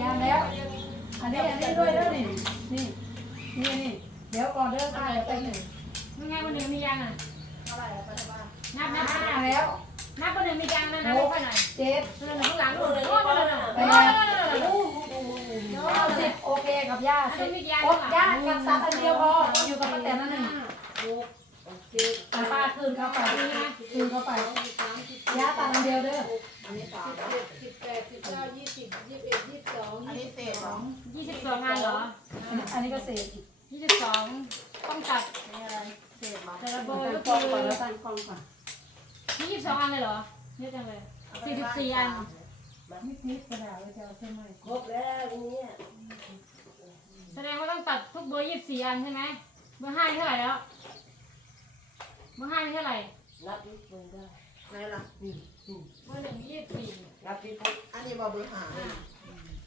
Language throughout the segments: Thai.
ยังแล้ว อันนี้อันนี้ด้วยเด้อนี่ นี่ นี่นี่ เดี๋ยวก่อนเด้อตายไปหนึ่งยังไงวันหนึ่งมียังอะนับนับห้าแล้ว นับวันหนึ่งมียังนะนับไปหน่อยเจ็ดเดินข้างหลังหมดเลยโอ้ยเลยแปดเก้าสิบโอเคกับย่าอันสิบย่ากับซับอันเดียวพออยู่กับป้าแตนนั่นหนึ่ง ป้าป้าคืนเข้าไปคืนเข้าไปย่าตัดอันเดียวเด้อสิบแปดสิบเก้ายี่สิบยี่สิบเอ็ดยี่สิบสองอันนี้เศษเหรอยี่สิบสองงานเหรอ อันนี้ก็เศษยี่สิบสองต้องตัดอันนี้อะไรเศษเหรอแต่ละโบตั้ก็งกล้องก่อนแล้วอตั้งกล้องก่อนยี่สิบสองอันเลยเหรอเยอะจังเลยสี่สิบสี่อันนิดนิดกระดาษไว้จะเอาเส้นไหมครบแล้วอันนี้แสดงว่าต้องตัดทุกเบอร์ยี่สิบสี่อันใช่ไหมเบอร์ห้าเท่าไหร่แล้ว เบอร์ห้าเท่าไหร่นับดิเบอร์ได้ไหนล่ะนี่นี่เบอร์หนึ่งยี่สิบสี่นับดิปุ๊บอันนี้บอกเบอร์หาเลย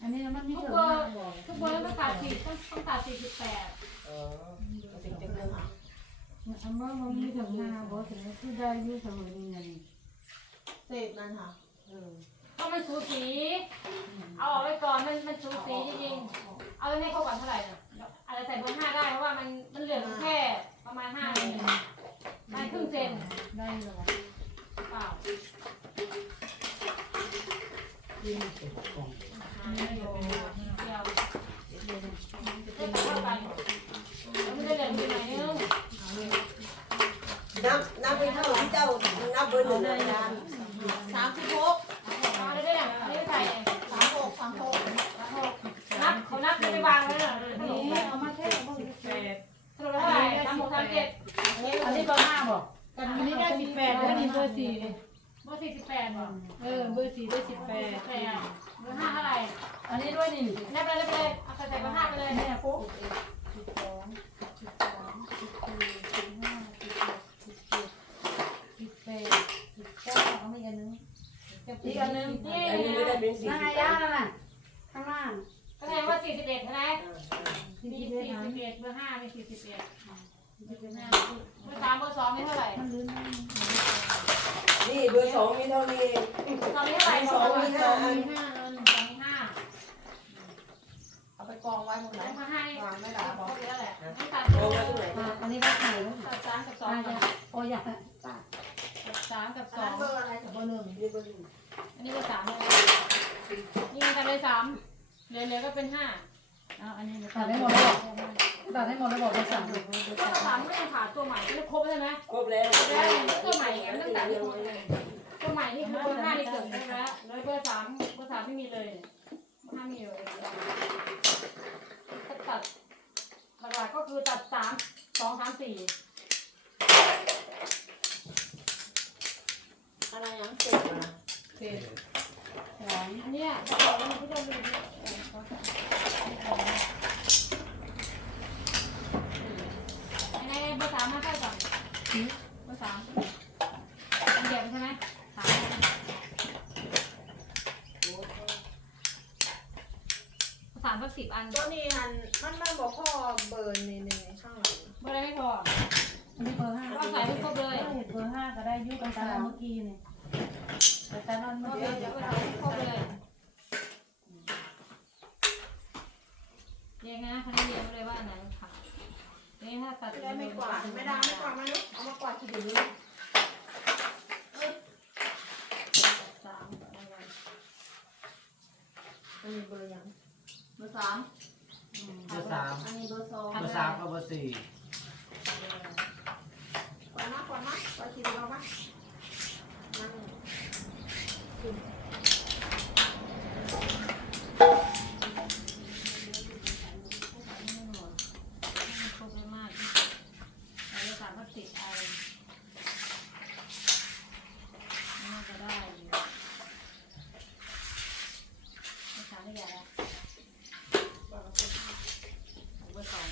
อันนี้มันมีทุกเกิเบอร์นทุกเบอร์ต้องตัดสี่ต้องต้องตัดสี่สิบแปดเออเอาเป็นเป็นเบอร์หาอันว่ามันมีถึงห้าบอกถึงคือได้ยืดเสมอนี่ไงเศษนั่นค่ะเออก็มันสูสี เอาออกไว้ก่อนมันมันสูสีจริงๆเอาให้เขาก่อนเท่าไหร่น่ะอาจจะใส่เบอร์ห้าได้เพราะว่ามันมันเหลือแค่ประมาณห้าเอง ได้ครึ่งเซนได้เลยเปล่าที่มันเศษกล่องเดียวเดียวเท่ากันแล้วมันจะเหลืออยู่หน่อยนึงนับนับไปเท่าที่เจ้านับเบอร์หนึ่งอาจารย์สามสิบหก เอาได้ได้หนังอันนี้ใส่ สามหกสามหก นับเขานับจะไปวางไว้น่ะ นี่เอามาแค่ สรุปเท่าไหร่สามหกสามเจ็ด อันนี้เบอร์ห้าบอกอันนี้ได้สิบแปดแล้วนี่เบอร์สี่เลย เบอร์สี่สิบแปดบอก เออเบอร์สี่ได้สิบแปด แปดเบอร์ห้าเท่าไหร่ อันนี้ด้วยนี่ นับไปเลยนับไปเลยเอาใส่ใส่เบอร์ห้าไปเลย แม่ปุ๊บ สิบสองสิบสามสิบสี่สิบห้าสิบหกสิบเจ็ดสิบแปดสิบเก้าเอาไม่กันนึง อีกอันนึงนี่อันนี้ไม่ได้เป็นสี่นั่นสิไงบย่านั่นน่ะข้างล่างแสดงว่าสี่สิบเอ็ดใช่ไหมสี่มีสิบสี่เอ็ดสิบเอ็ดเบอร์ห้ามีสี่สิบเอ็ดเบอร์สามเบอร์สองมีเท่าไหร่มันลื่นนี่เบอร์สองมีเท่านี้เองสองมีเท่าไหร่สองมีห้าอันห้าอันสองมีห้าเอาไปกองไว้หมดสไหนองมาให้วางไม่สาได้มบอกเท่าไหร่ต้องตัดกองไว้ตรงไหนอันนี้ได้ไข่แล้วตัดสามกับสองอ่าจะโอ้ยาตัดสามกับสอันอนั้นงเบอร์อะไรเบอร์หนึ่งนี่เบอร์หนึ่งอันนี้ก็สามเลยนี่กันเลยสามเหลือเหลือก็เป็นห้าเอาอันนี้ตัดได้หมดแล้วบอกตัดได้หมดแล้วบอกไปสั่งก็สามไม่ยังขาดตัวใหม่ก็ครบใช่ไหมครบแล้วตัวใหม่ตั้งแต่ที่ตัวใหม่นี่คือเบอร์ห้านี่เกิดไปแล้วแล้วเบอร์สามเบอร์สามไม่มีเลยห้ามีเลยตัดหลักๆก็คือตัดสามสองสามสี่ อะไรยังเศษมาเศษสองอันเนี้ยจะบอกว่ามันก็จะมียังไงเบอร์สามมาใกล้ก่อนเบอร์สามอันเดียวใช่ไหมสามสามสักสิบอันตัวนี้หันมันมันบอกพ่อเบอร์นี่นี่ข้างหลังเบอร์อะไรไม่พออันนี้เบอร์ ใส่ให้ครบเลยเห็นเบอร์ห้าก็ได้ยุกันตามเมื่อกี้นี่แต่ตอนก็เมื่อใส่กี้เบอร์สามให้ครบเลยเรียงนะคะแนนเรียงเลยว่าอันไหนขาดนี่ถ้าตัดไม่ได้ไม่กวาดไม่ได้ไม่กวาดมาลูกเอามากวาดที่ดูนี่สามอะไรวะอันนี้เบอร์ยังเบอร์สามเบอร์สามอันนี้เบอร์สองเบอร์สามกับเบอร์สี่ กวาดมากวาดมากกวาดที่ดูเราไหมนั่ง ครบเลยมากเอาเลยสามพันสิบอันน่าจะได้อยู่ไม่สามไม่ใหญ่ละเบอร์สองเบอร์สอง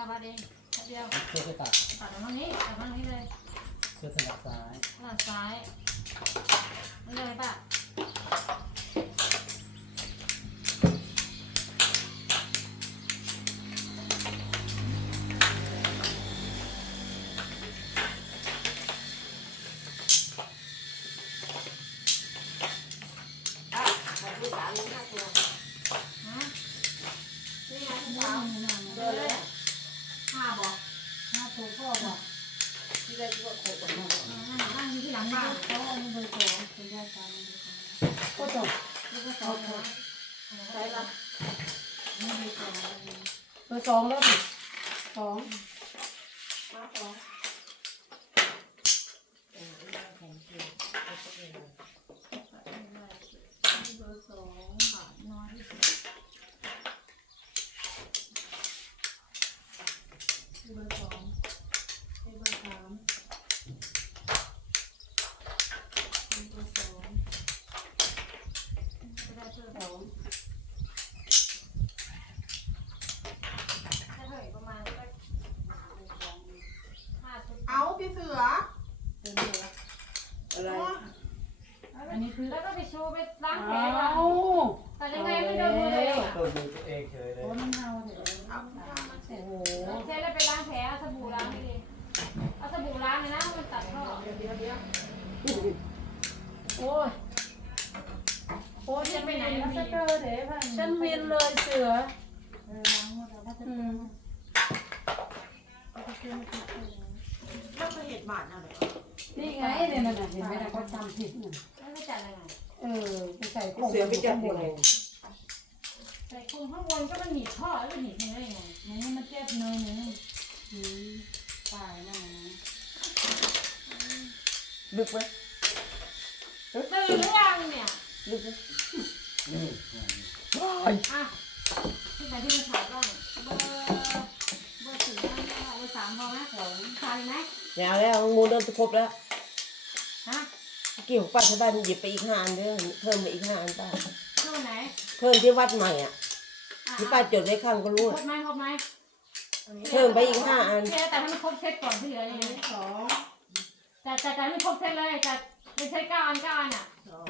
ป้าวัดเองแป๊บเดียวเสื้อไปตัดตัดมาทางนี้ตัดมาทางนี้เลยเสื้อถนัดซ้ายถนัดซ้ายนี่เลยป่ะ อะขอบคุณสามห้าตัว ฮะ นี่ไงสามเดินเลย ห้าบอก ห้าตัวพ่อบอก ที่แรกก็โคตรมาก นั่งนั่งอยู่ที่หลังบ้าน เขาเอาเบอร์สองเป็นญาติกันก็จบ แล้วก็สองนะ ใช่ละ ไม่เบอร์สอง เบอร์สองแล้วดิสอง มาสอง เบอร์สอง ขาดน้อยที่สุด เบอร์สองเบอร์สามเบอร์สอง จะได้เพิ่ม สอง ถ้าเท่าไหร่ประมาณก็ห้าชุด เอาพี่เสือ เป็นเหลือ อะไร อั นนี้คือแล้วก็ไปชูไปล้างแผลเอาก่อนแต่ยังไงไม่โดนมือเลยอะตัวมือตัวเองเฉยเลยโอ้มันเฮาเถอะเอาข้าวมาเสร็จโอ้โหเช็ดแล้วไปล้างแผลเอาสบู่ล้างให้ดีเอาสบู่ล้างเลยนะมันตัดท่อเดี๋ยวเดี๋ยวเดี๋ยวโอ้ยโอ้ยจะไปไหนฉัแล้วนสเตอร์เดี๋ยวพันฉันเวียนเลยเสือเออล้างหมดแล้วก็จะอืมก็จะขึ้นมาขึ้นเลยแล้วก็เห็ดบาทอะไรนี่ไงเนี่ยนั่นน่ะเห็นไหมนะเขาจำผิดน่ะแล้วไม่ จัดอะไรไงเออไปใส่กเสือไปจับยังไงใส่คุมข้างบนก็มันหนีบท่อแล้วมันหนีบยังไงไงนี่มันเจ็บเนยหนึ่งอืมตายนั่นนะลึกไหมตื่นหรือยังเนี่ยลึกไหมนี่อะที่ไหนที่มันขาดบ้างเบอร์เบอร์สี่บ้างเบอร์สามพอไหมสองขาดอีกไหมยาวแล้วมูเดินจะครบแล้วฮะ เกี่ยวป้าชาวบ้านหยิบไปอีกห้าอันเด้อเพิ่มไปอีกห้าอันป้าช่วงไหนเพิ่มที่วัดใหม่อะอะที่ป้าจดไว้ข้างก็รู้ครบไหมครบไหมเพิ่มไปอีกห้าอันเแต่ให้มันครบเซตก่อนที่เหลือยังไงสองแต่แต่แต่ไม่ครบเซตเลยแต่ไม่ใช่เก้าอันเก้าอันอะสอง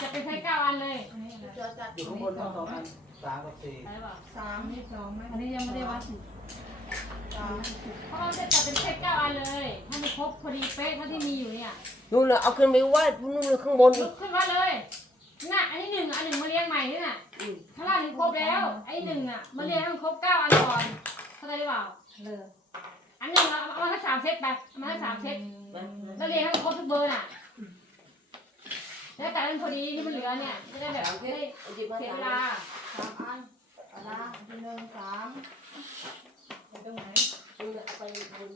จะเป็นใช้เก้าอันเลยอันนี้อะไรจะจัดอยู่ข้างบนทั้งสองอันสามกับสี่ใช่ป่ะสามนี่สองไหมอันนี้ยังไม่ได้วัดสาม เพราะเราจะจัดเป็นเซตเก้าอันเลยถ้ามันครบพอดีเป๊ะเท่าที่มีอยู่เนี่ยนู่นเลยเอาขึ้นไปว่านู่นเลยข้างบนลุอีกกขึ้นมาเลยน่ะอันนี้หนึ่งอันหนึ่งมาเรียงใหม่นี่น่ะอืมถ้าเราถึงครบแล้ว ไอ้หนึ่งอะมาเรียงให้มันครบเก้าอันก่อนเข้าใจหรือเปล่าเลยอันหนึ่งเอาเอามาทั้งสามเซตไปเอามาทั้งสามเซตแล้วเรียงให้มันครบทุกเบอร์น่ะ แล้วแต่มันพอดีที่มันเหลือเนี่ยจะได้แบบไม่ได้เสียเวลาสามอันเอาละเป็นหนึ่งสามไป ตรงไหนไปบน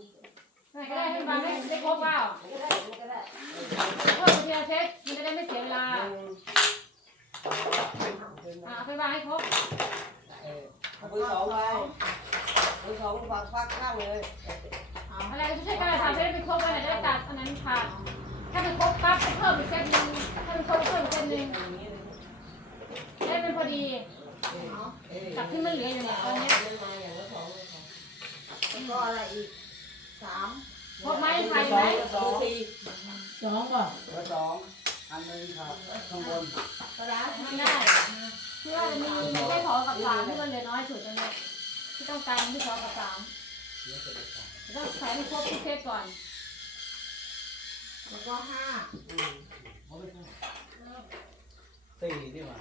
ไหนก็ได้ให้มันได้ได้ครบเปล่าก็ได้ก็ได้เพิ่มทีละเซตมันจะได้ไม่เสียเวลาอ่าเอาไปวางให้ครบเอาเบอร์สองไปเบอร์สองฝากฝากข้างเลย อะไรไม่ใช่การทำให้ได้ไปครบอันไหนได้ตัดอันนั้นขาดถ้ามันครบปั๊บก็เพิ่มอีกเซตหนึ่งถ้ามันครบเพิ่มอีกเซตหนึ่งได้เป็นพอดีกับที่มันเหลืออยู่เนี่ยตอนเนี้ย แล้วก็อะไรอีกสาม ครบไหมใครไหม สองสี่ สองก่อน เบอร์สองอันหนึ่งครับข้างบน ปลาร้า มันได้ที่ว่าจะมีมีแค่สองกับสามที่มันเหลือน้อยสุดตอนเนี้ยที่ต้องการที่สองกับสามต้องใส่ให้ครบทุกเซตก่อน แล้วก็ห้าเอาไปข้างสี่ดีกว่า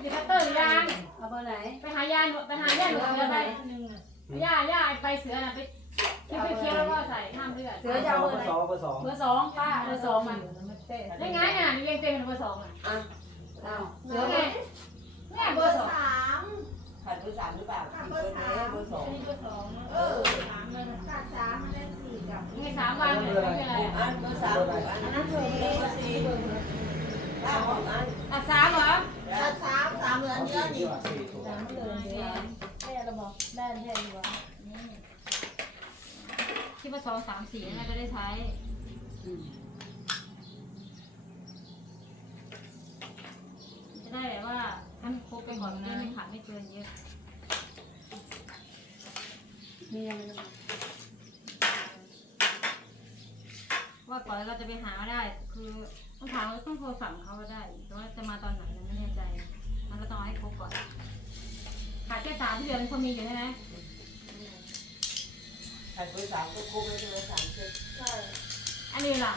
ไปคัตเตอร์หรือยานเอาเบอร์ไหนไปหายานไปหายานหรือเสือไปหนึ่งอะย่าย่าไปเสือน่ะไปที่ไปเคี้ยวแล้วก็ใส่ห้ามเลือดเสือจะเอาเบอร์เบอไหนร์สองเบอร์สองเบอร์สองป้าเบอร์สองมันได้ไงอะนี่เรียงเต็มเป็นเบอร์สองอะอะอ้าวเสืเสืออไงไงเนี่ยเบอร์สองสามขาดเบอร์สามหรือเปล่าเบอร์ไหนเบอร์สองอันนี้เบอร์สองเออสามเลยขาดสามมันได้สี่กับยั งไงสามวันเลยไม่เป็นไรอันเบอร์สามอันนั้นเบอร์เบอร์สี่ถ้าของอันอะสามเหรอขาดสามสามเหลือเยอะดีนี่กว่าสี่ถูกสามเหลือเยอะแค่ระบอกได้แค่ดีกว่าคิดว่าสองสามสี่น่าจะได้ใช้จะได้แบบว่าให้มันครบไปก่อนไม่ขาดไม่เกินเยอะมียังไง ว่าก่อนเราจะไปหาได้ คือต้องถามว่าต้องโทรสั่งเขาก็ได้แต่ว่าจะมาตอนไหนเราไม่แน่ใจมันก็ต้องเอาให้ครบก่อนขาดแค่สามเดือนคนมีอยู่ใช่ไหมใส่เบอร์สามก็ครบแล้วใช่ไหมสามเซ็ตใช่อันนี้ล่ะ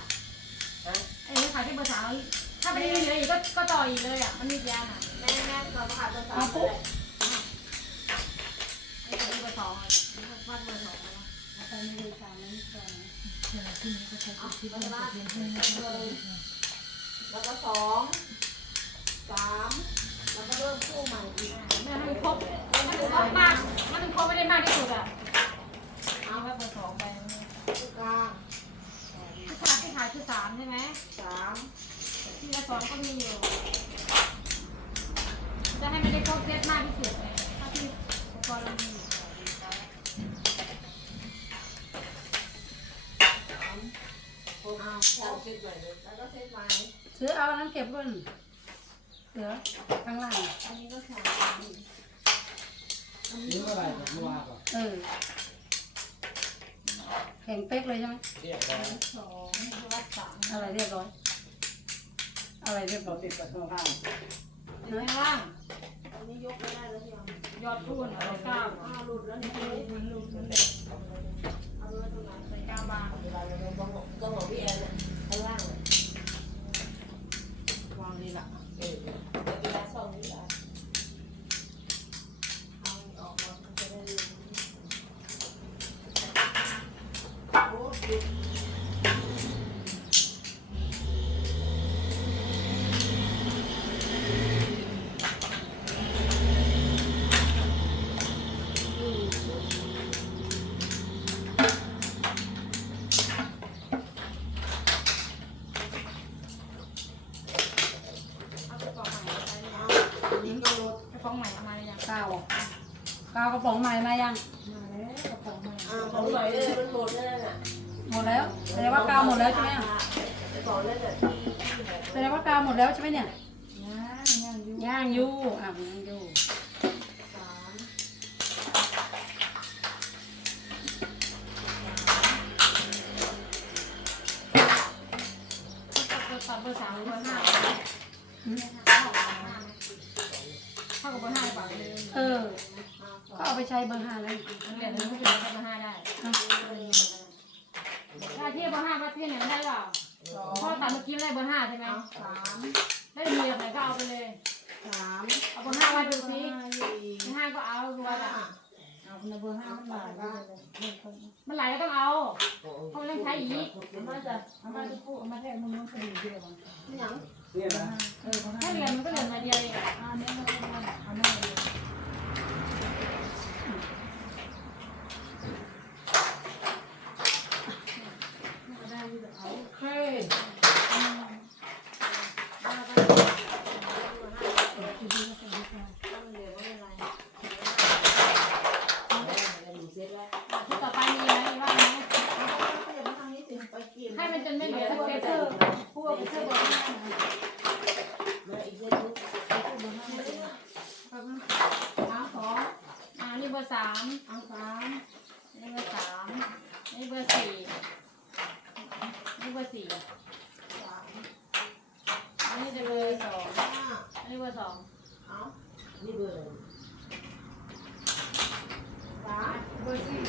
ฮะอันนี้ขายแค่เบอร์สามถ้าไม่ได้มีเหลืออีกก็ก็ต่ออีกเลยอะมันมีกี่อันอะแม่แม่เราขาดเบอร์สามเอาปุ๊บไอ้เบอร์สองอะวาดเบอร์สองแล้วเอาไปไม่ได้สามไม่สอง แล้วก็สองสามแล้วก็เริ่มคู่ใหม่อีกไม่ให้มันครบมันถึงครบมากมันถึงครบไม่ได้มากที่สุดอะเอาไว้เบอร์สองไปคู่กลางที่ขายที่ขายคือสามใช่ไหมสามที่ละสองก็มีอยู่จะให้มันได้ครบเซตมากที่สุดเลยถ้าที่อุปกรณ์เรามีอยู่ ครบเอาเซ็ตใหม่เลย แล้วก็เซ็ตใหม่ซื้อเอานั้นเก็บเงินเหลือข้างล่างอันนี้ก็สามนี่เมื่อไหร่จะมาก่อนเออแข็งเป๊กเลยใช่ไหมเรียกแล้วสองคือวัดสามอะไรเรียบร้อยอะไรเรียบร้เราอยติดกับข้างข้างอยู่ข้างล่างอันนี้ยกไม่ได้แล้วยังยอดทุนเอาเก้าอ้าวหลุดแล้วนี่มันหลุ ดแล้วเอาไว้ตรงนั้นใส่เก้าบาง เวลาเราต้องบอกต้องบอกพี่แอนข้างล่างเลยวางนี่ละเออเวลาส่องนี่ละเอาออกมามันจะได้รู้โอ้ย เอากระป๋องใหม่ไปเลย เอาอันนี้ก็ลด กระป๋องใหม่เอามาเลยยัง กาวอะกาวกระป๋องให ม่มายังมาแล้วกระป๋องใหม่อ่าของไหนเลยมันหมดแล้วน่ะหมดแล้วแสดงว่ากาวหมดแล้วใช่ไหมอะบอกแล้วแต่ที่ที่ไหนแสดงว่ากาวหมดแล้วใช่ไหมเนี่ยย่างย่างอยู่ย่างอยู่อะย่างอยู่ สาม ตัดเบอร์สามหรือเบอร์ห้า อืม เท่ากับเบอร์ห้าหรือเปล่าเลย เออ ก็เอาไปใช้เบอร์ห้าเลย มันเหรียญนึงก็เป็นเบอร์ห้าได้ได้ที่เบอร์ห้าวัดที่ไหนไม่ได้เปล่าเพราะตัดเมื่อกี้ไม่ได้เบอร์ห้าใช่ไหม เอา สามได้มีแบบไหนก็เอาไปเลย สามเอาเบอร์ห้าวัดดูสิสี่เบอร์ห้าก็เอาดูว่าห้าเอาในเบอร์ห้ามันหลายเลยเลยคนมันไหลก็ต้องเอาเพราะมันต้องใช้อีกเอามาจะเอามาจะพูดเอามาแทนมึงมันก็ดีเดียวกันหยังเนี่ยนะเออเขาถ้าให้เหรียญมันก็เหรียญมาเดียวเองอะอันนี้มันเอาแม่เลยโอเค คือดีก็สวัสดีค่ะ ถ้ามันเหลือไม่เป็นไรเดี๋ยวหนูเซ็ตแล้ว ที่ต่อไปมีไหมว่าไหม ขยับมาทางนี้สิไปเกี่ย ให้มันจนไม่ เหลือสักเซตเตอร์พวกเสื้อเบอร์ห้ามอีกเส้นนึงเบอร์ห้าเลยเอาสองอ่านี่เบอร์สามเอาสาม นี่เบอร์สามนี่เบอร์สี่นี่เบอร์สี่ สาม อันนี้จะเบอร์สอง ห้า อันนี้เบอร์สอง เอานี่เบอร์อะไรสาม เบอร์สี่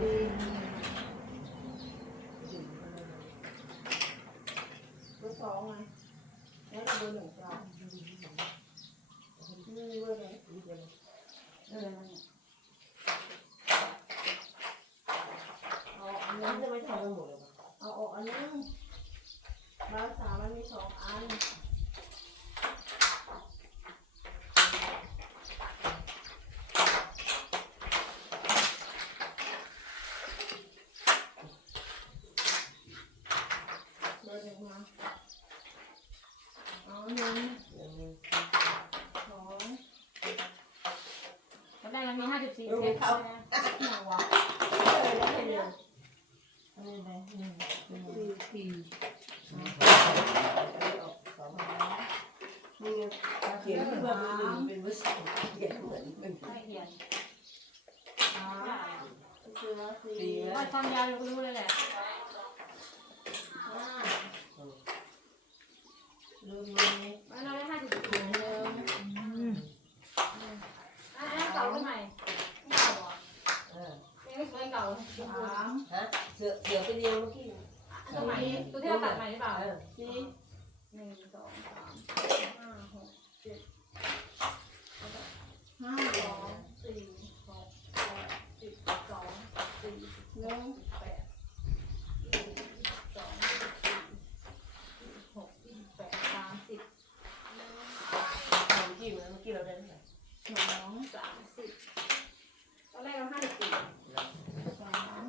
ดีเบอร์สองไงแล้วเบอร์หนึ่งจ้านี่เบอร์ไหนอีกเบอร์หนึ่ง เออนั่น เอาอันนี้จะไม่ทำกันหมดเลย เอาออกอันนึงบ้านสามมันมีสองอันเบอร์หนึ่งมาเอาหนึ่งสอง ตอนแรกมันมีห้าสิบสี่เซตใช่ไหมหนาวะเออได้เห็นยังเออไหนหนึ่งหนึ่งสี่สี่นี่เขียนเบอร์หนึ่งเป็นเบอร์สองเขียนเหมือนเป็นไม่เขียนสามเสือสี่ว่าความยาวเราก็รู้เลยแหละห้าลืมเลยว่าเราได้ห้าสิบเหมือนเดิม อันนั้นเก่าหรือใหม่เก่าอะ เออ ยังไม่ สวยเก่าสามฮะเสือเสือไปเดียวเมื่อกี้สมัยตัวที่เราตัดใหม่หรือเปล่าเออสี่หนึ่งสองสามห้าหกเจ็ดห้า สองสี่หกแปดสิบสองสี่ หนึ่ง แปดยี่สิบสองยี่สิบสี่ยี่สิบหกยี่สิบแปดสามสิบ เมื่อกี้เมื่อกี้เราได้เท่าไหร่ สองสามสิบตอนแรกเราห้าสิบสี่ สาม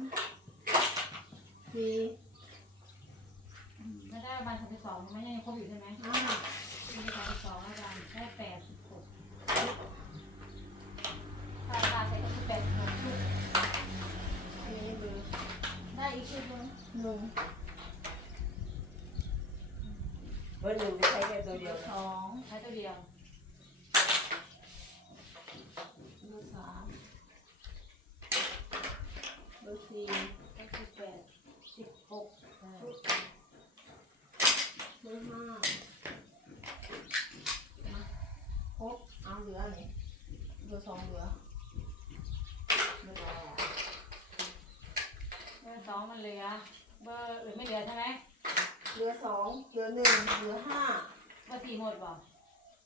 สี่ไม่ได้ประมาณสามสิบสองไม่ยังครบอยู่ใช่ไหมห้ามีสามสิบสองอาจารย์ได้แปดสิบหกถ้าอาจารย์ใส่ก็คือแปดสิบหกชุดอันนี้เบอร์ได้อีกชุดนึงหนึ่งเบอร์หนึ่งจะใช้แค่ตัวเดียวสองใช้ตัวเดียว เบอร์สามเบอร์สี่ ก็คือแปดสิบหก เบอร์ห้าครบเอาเหลืออะไร เบอร์สองเหลือไม่ได้เบอร์สองมันเหลือเบอร์อื่นไม่เหลือใช่ไหมเหลือสองเหลือหนึ่งเหลือห้าเบอร์สี่หมดเปล่า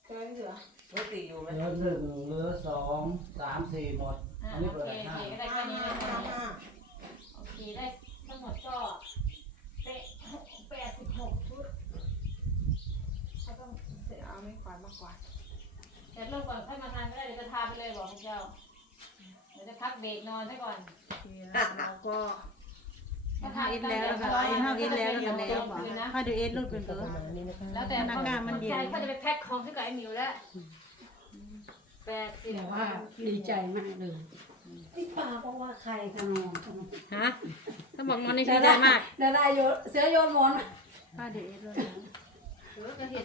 แค่เหลือเบอร์สี่อยู่ไหมเหลือหนึ่งเหลือสองสามสี่หมดอ่าอันโอนี้เปิดเคโอห้าเคก็ได้ห้าแค่นี้ห้าเลยห้าห้าโอเคได้ทั้งหมดก็เป๊ะแปดสิบหกชุดเขาต้องเสียเอาไม่ขวานมากกว่าเดี๋ยวเริ่มก่อนค่อยมาทานก็ได้เดี๋ยวจะทานไปเลยบอกคุณเจ้าเดี๋ยวจะพักเบรกนอนซะก่อนแล้วก็ถ้าถ้าทานเอ็ดแล้วแต่แล้วก็เช้าอ็ดเท่าเอ็ดแล้วแล้วก็แล้วคืนนะถ้าดูเอ็ดรูดเป็นเบอร์แล้วแต่อากาศมันเย็นใจเขาจะไปแพ็คของที่กับไอ้หมิวแล้วแปดสิบแต่ว่าดีใจมากเลยพี่ปาเพราะว่าใครกันอนฮะถ้าบอกนอนนี่คือได้มากเดี๋ยวได้โยเสือโยนหมอนถ้าดูเอ็ดรูด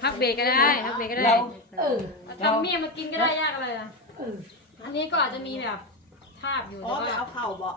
พักเบรกก็ได้พักเบรกก็ได้เราเออทำเมี่ยงมากินก็ได้ยากอะไรอะเอออันนี้ก็อาจจะมีแบบทาบอยู่อ๋อแต่ไปว่าเอาเข่าบ่